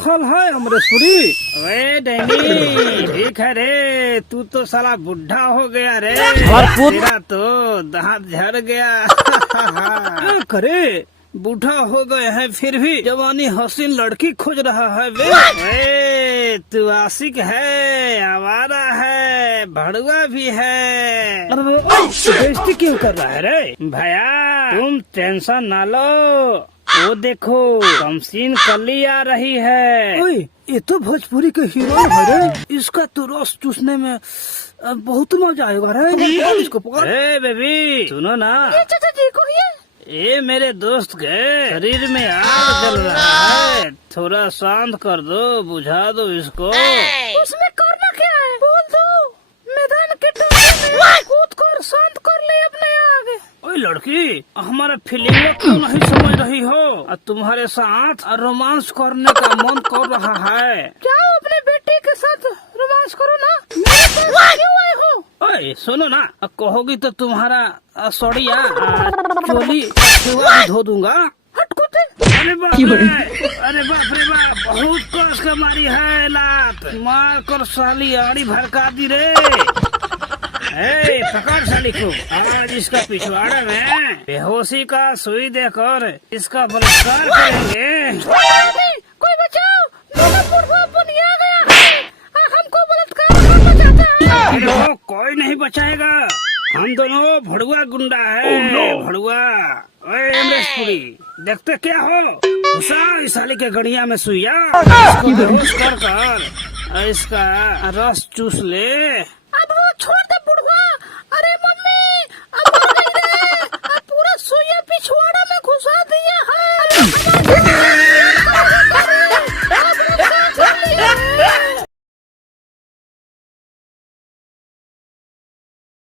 हाल है अमरेश्वरी? वे डैनी ठीक है रे, तू तो साला बुढ़ा हो गया रे, भरपूर। तेरा तो दांत झड़ गया। क्या करे, बूढ़ा हो गए हैं फिर भी जवानी हसीन लड़की खोज रहा है वे। वे तू आशिक है, आवारा है, भड़ुआ भी है। बेइज्जती क्यों कर रहा है रे? भैया तुम टेंशन ना लो, वो देखो कमसीन कली आ रही है। ओए, ये तो भोजपुरी के हीरो है रे, इसका तो रस चूसने में बहुत मजा आएगा रे। पकड़ इसको, पकड़। ए बेबी सुनो ना, चाचा जी को ये मेरे दोस्त के शरीर में आग जल रहा है, थोड़ा शांत कर दो, बुझा दो इसको। उसमें करना क्या है, बोल दो। मैदान के टोले में कूद कर शांत कर ले अपने आगे। ओए लड़की, हमारा फीलिंग क्यों नहीं समझ रही हो? तुम्हारे साथ रोमांस करने का मन कर रहा है। जाओ अपने बेटे के साथ रोमांस करो ना, मेरे पास क्यों आए हो? ओए सुनो ना, कहोगी तो तुम्हारा सड़िया चोली कछुआ भी धो दूंगा। हट कुत्ते। अरे बाप रे, अरे बाप रे बाप, बहुत कस के मारी है लात, मार कर साली आड़ी भड़का दी रे। ए, पकड़ साली को, आज इसका पिछवाड़े में बेहोशी का सुई देकर इसका बलात्कार करेंगे। कोई बचाओ, मेरा बुढ़वा बुनिया गया है, हमको बलात्कार करना चाहता है। अरे वो कोई नहीं बचाएगा, हम दोनों भड़ुआ गुंडा है। भड़ुआ। ओए अमरेशपुरी, देखते क्या हो, घुसा इस साली के गड़िया में सुइया, इसको बेहोश कर इसका रस चूस ले। अब वो छोड़ दे बुढ़वा। अरे मम्मी, अब मर गई रे, अब पूरा सुइया पिछवाड़ा में घुसा दिया है।